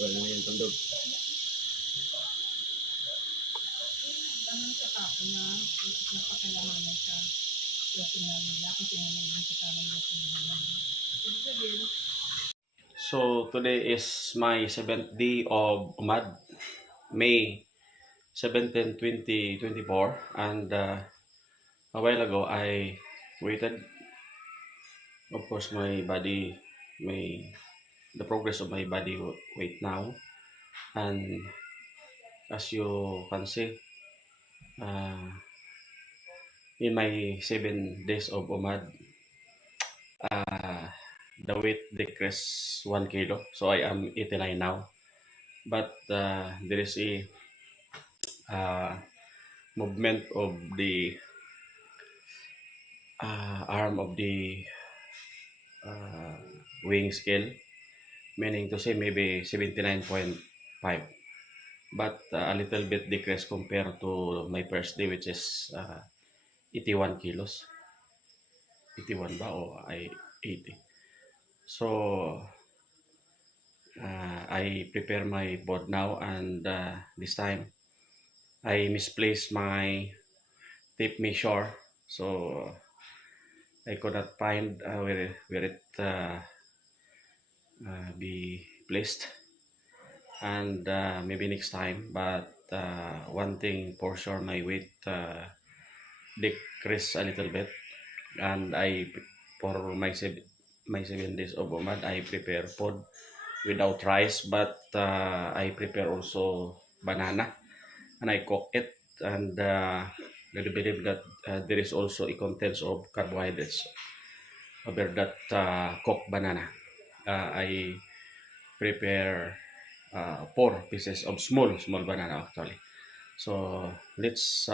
Wala na yung tundog. Ganun sa tapo na napakilamanan sa personal nila kasi naman yung kasama nila sa nila. Ibig sabihin, So today is my 7th day of Umad, May 17, 2024, and a while ago I waited. Of course, my body, the progress of my body weight now, and as you can see, in my 7 days of Umad, the weight decreased 1 kilo, so I am 89 now. But there is a movement of the arm of the weighing scale, meaning to say maybe 79.5, but a little bit decreased compared to my first day, which is 81 kilos. 81 ba o ay 80? So I prepare my board now, and this time I misplaced my tape measure, so I could not find where it be placed, and maybe next time. But one thing for sure, my weight decreased a little bit, and for my 7 days of Umad, I prepare food without rice, but I prepare also banana, and I cook it, and I believe that there is also a contents of carbohydrates over that cooked banana. I prepare 4 pieces of small banana actually. So let's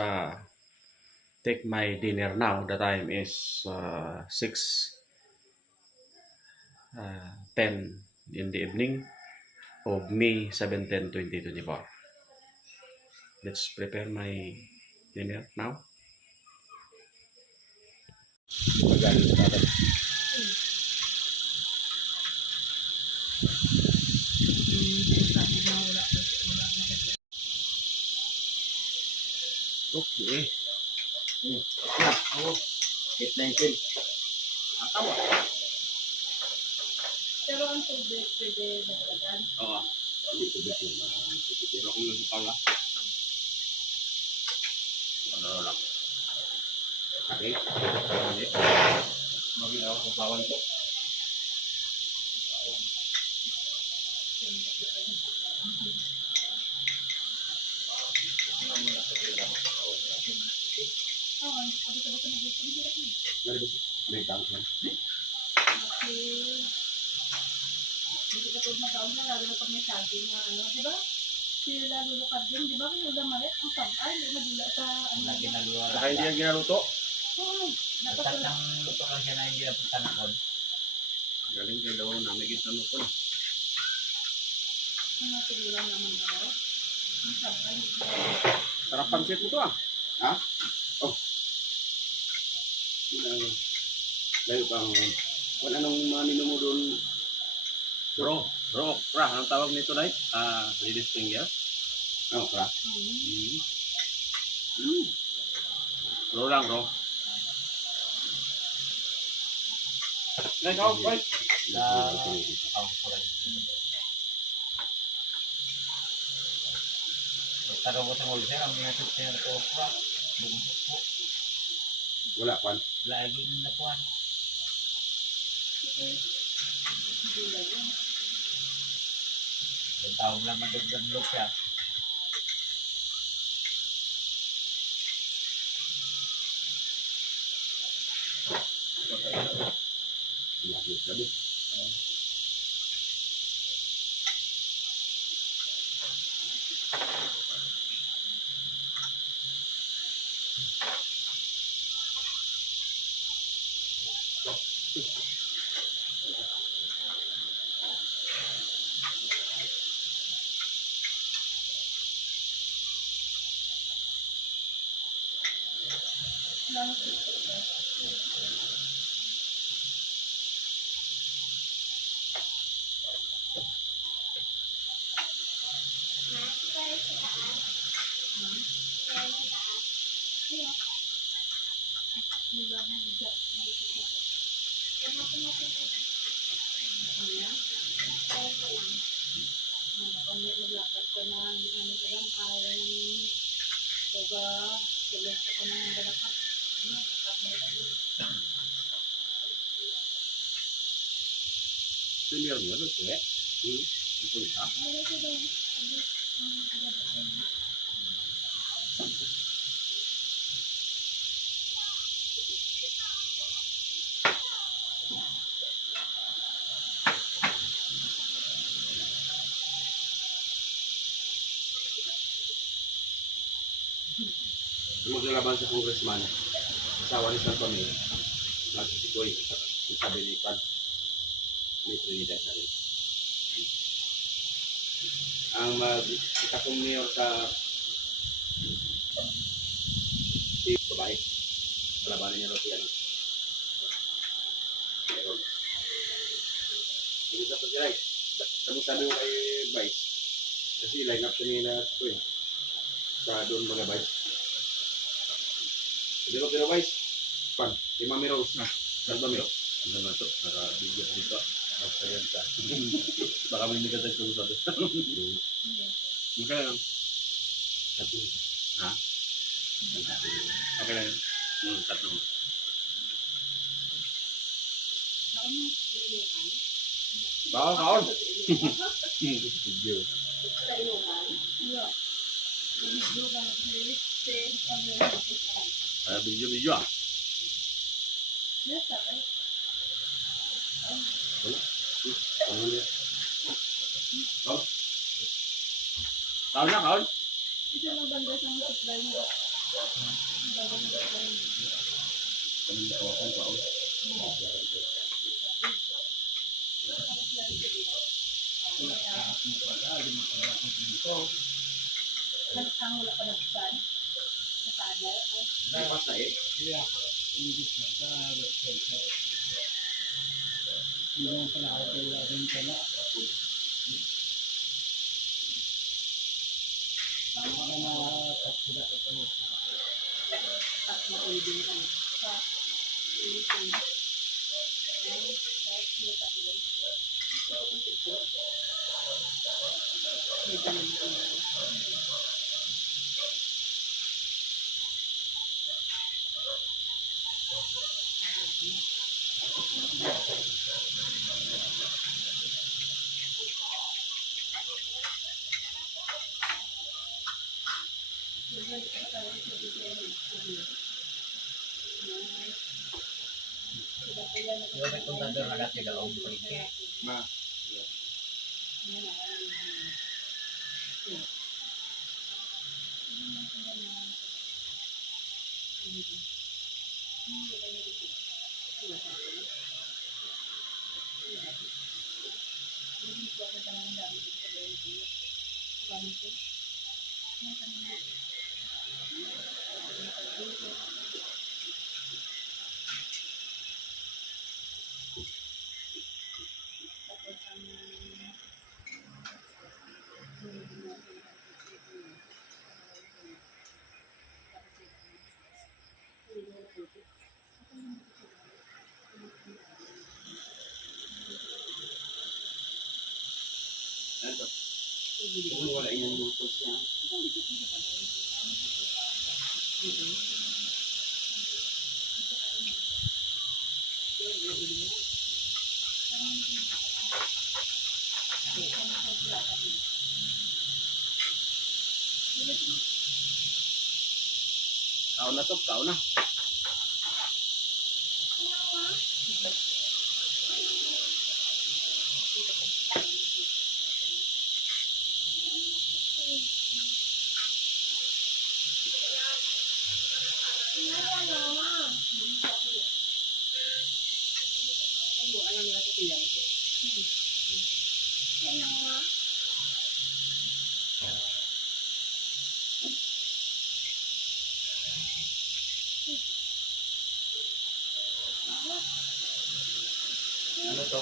take my dinner now. The time is 6:10 in the evening of May 17, 2024. Let's prepare my dinner now. Magaling sa tatay. sabi na wala na sa Okay. Yeah, ako. 819. Atawa. pero ang tubig pwede maglagan. Oo. Hindi ko dito. Pero kung nagpapal na. Ano lang. Okay. Maging ako sa bawal ko. Oo, sabi-sabi ko na gusto mo hirap na. May tangsan. Kasi hindi ka tulad mag-aon na lalo na pag may saging na ano, di ba? Sila lulukad din, di ba? May ulam malit, ang sabay, hindi madula sa ano. Lagi naluwa. Saka hindi yan ginaluto. Oo, dapat Basta wala. ng luto lang siya na hindi na pagtanakon. Galing kayo daw na may gintanong ko na. Ang natuluran naman ako. Ang sabay. Sarap pansit mo to ah. Ha? Oh. Layo pang kung anong mga menu mo doon. Bro okra. Anong tawag nito na ladies finger? Okra. Bro lang bro. Let's go, wait. Taga ko sa mall sir, ang mga sir ko po. Bugos po. Wala pan. Lagi na kuan. Yung tawag lang madugdog siya. Sabi. Maglakad ka na, hindi ka nila lang ay diba, tulis ka na ng balakad. Premier mo, ano po eh? Ito ha? Maglalaban sa congressman, asawa ni San Pamela, nagsisikoy, sabi ni Pan, ni Trinidad sa rin. Ang mag-itakong mayor sa si babae, palabanan niya raw si ano. Meron. Hindi sa pag-iray. Sabi ko kay Vice, kasi line up siya nila ito eh, sa doon mga Vice. Sabi ko, pero Vice, Pan, si Mami Rose, saan ba Miro? Ano na ito? Naka-video dito. Naka-salenta. Baka may nagkatag kong sabi. Okay lang. Ha? Okay lang. Tatlong. Baka kaon. Video. Video ah. Kaon dia. Oh. Kaon na, kaon. Ito ang banda sa mga supply mo. Ang wala pa nagsan. Napadal. Dapat na eh. At maulidin ka na. Sa ulitin. May ganun ko. Yung may kontador na dati daong kulit. Ma. Ano? Kung wala yung lutog siya. Kaon na to, kaon na. Ano to?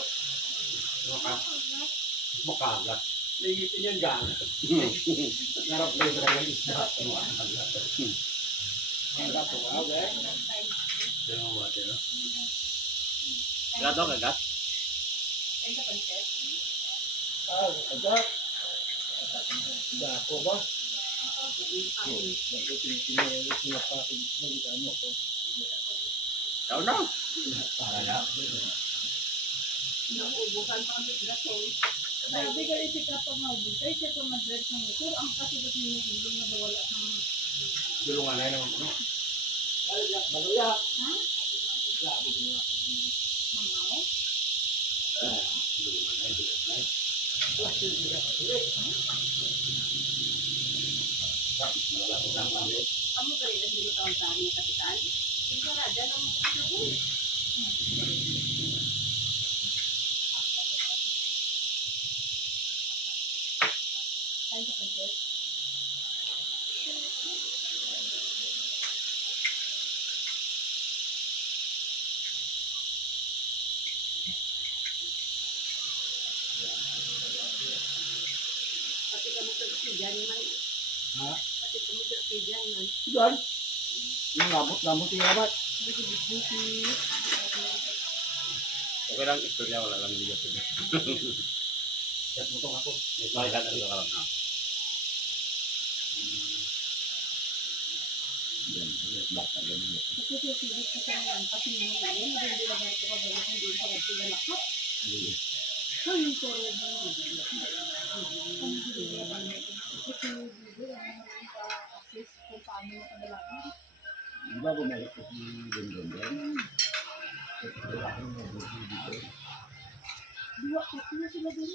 Makagat. Naigitin yan gana. Narap na yung isda. Pero ang wate, no? Gato kagat. Ay, sa pancet. Agak. Dako ba? Daw na. Para na. Nauubukan pa kami gato. Sabi ka rin si Kapag maubutay, siya pa madred ng ito. Ang kasigat niya yung na wala ng... Dulungan na naman ko. Baluya. Ha? Mamaw? Dulungan na. Amo ka rin na sinutawang sa aming kapitan? Hindi na, dyan ang mga ay, sa pancet. Pati ka mo sa kidyan man. Ha? Pati ka mo sa kidyan man. Diyan. Yung lamot yung abat. Okay lang, istorya, wala lang hindi ako. Yan mo tong ako. Makikita ka lang, ha? Yan, bata, ganun. Kasi sisilip ko sa yan, kasi yung mga yun, hindi lang ito ka balik, hindi pa rin sila lahat. Ay, ko rin mo. Kasi assist kung paano mo kadalagan. Di ba bumalik ko si Dendon? Dua, kasi na sila din.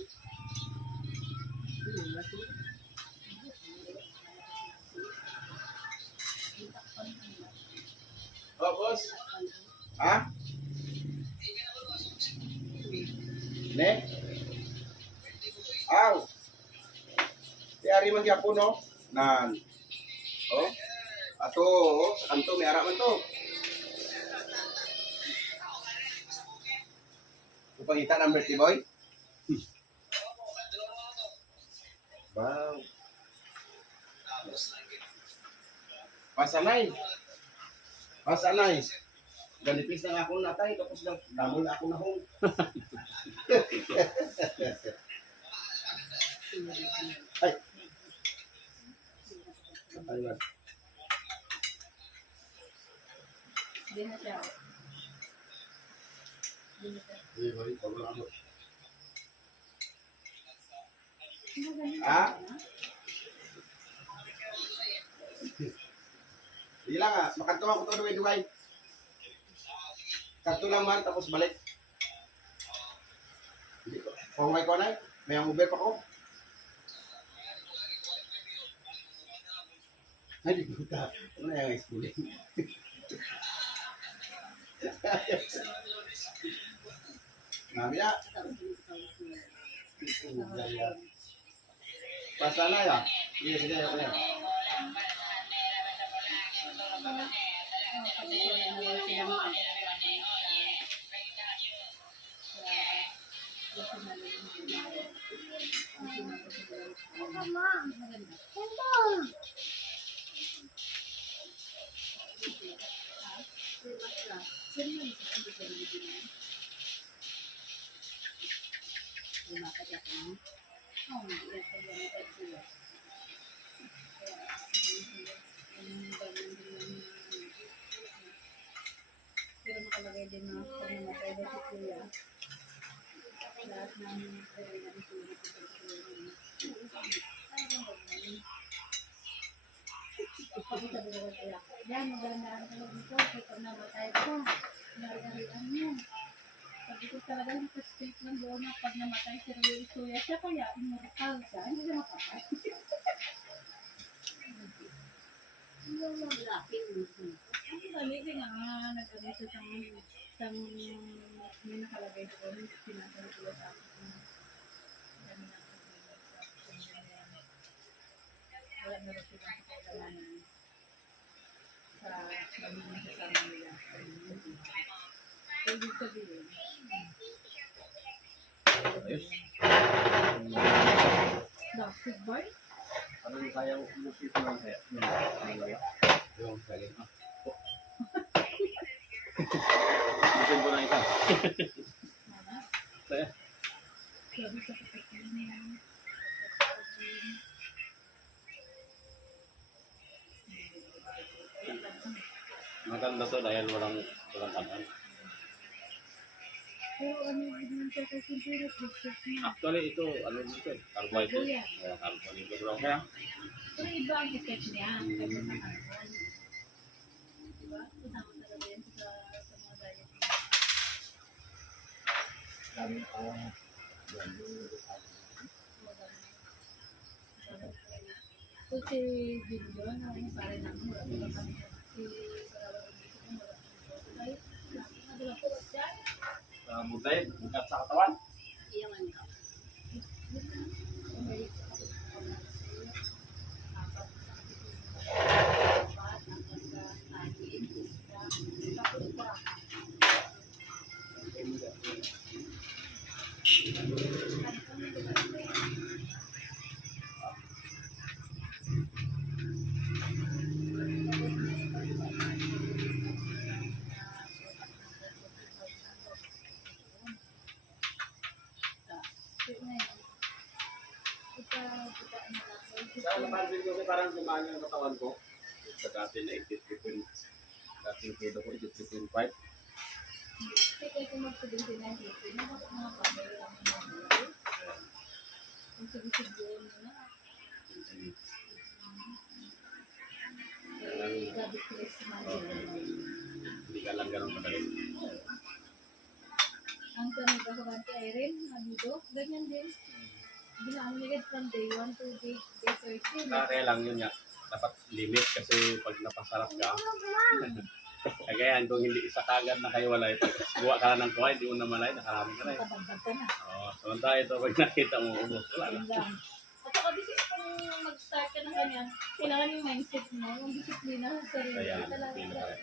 Dua, sila. Oh, boss. Ha? Ne? Aw. Di ari man gyapon no? Nan. Oh. Ato, oh, sa kanto may ara man to. Upangita ng birthday boy? Wow. Pasanay. Pasanay. Ganipis na ako natay, tapos damol na ako na hong. Ay. Ayun. Hindi na siya. Hindi boy, pagod ako. Ah? Hindi lang ah, makanto ako to duway-duway. Kanto lang man, tapos balik. Hindi ko. Kung may kuwanay, may ang Uber pa ko. Ay, di ko ta. Ano yung schooling? Nami na. Pasana ya? Iya, sige, ako yan. Pero nakalagay din na pag namatay na si Kuya. Lahat ng pwede na isulit ito sa Kuya. Sabi ko kaya, yan, magandaan ka lang dito. Pag namatay ka, narigarian mo. Sabi ko talaga, naka-state lang doon na pag namatay si Kuya siya, kaya immortal siya. Hindi siya makapay. Yung laking luto. Ang balik nga, nag-ano siya sang may nakalagay doon, sinasabi ko sa akin. Wala na rin sila sa kailanganan sa magiging kasama nila. So, ibig sabihin, Ayos. plastic boy? Ano yung kaya mo musip ng hair? Yung galing. Kaya, Grabe sa kapatid niya. maganda to dahil walang kanan. Pero ano yung sa kasi pero precious niya. Actually, ito, ano dito, carbohydrate. Carbohydrate bro. Kaya, Pero iba ang effect niya kaysa sa carbon. Diba? Kasama talaga yan sa mga diet niya. Kami ang So si Gideon, ano pare namin, wala pa kami. Si Sarah dito kung wala kami. Madala po dyan. butay, bukat sa katawan. Iyan man ka. Sa napansin ko kasi parang gumaan yung katawan ko. Sa dati na 83.5. Dating kilo ko 83.5. Kaya kung mag-79 dito, mga pamilya lang mga kung sabi-sabihin mo na, gabi Christmas. Hindi ka lang ganun kadali. Ang kami bakawan kay Irene, amigo, ganyan din. Ginamigad from day 1 to day 13. Kaya lang yun nga. Dapat limit kasi pag napasarap ka. Kaya kung hindi isa kagad na kayo walay, buwa ka na ng kuha, hindi mo na malay, nakarami ka na eh. Kabagdag ka na. Oo, samantala ito pag nakita mo, ubos, wala na. Yun lang. At saka kung mag-start ka ng ganyan, kailangan yung mindset mo, yung disiplina sa sarili. Kaya, Talaga. disiplina ka.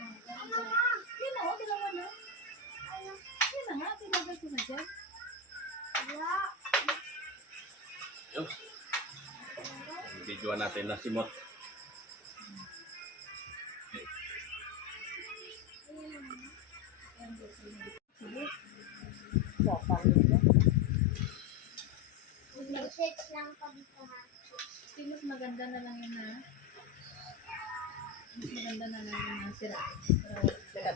Yun na, dalawa na. Yun na nga, tinagal ko na dyan. Yun. Videoan natin na simot. Message lang kami sa Mas maganda na lang yun na. Mas maganda na lang yun na sira. Pero,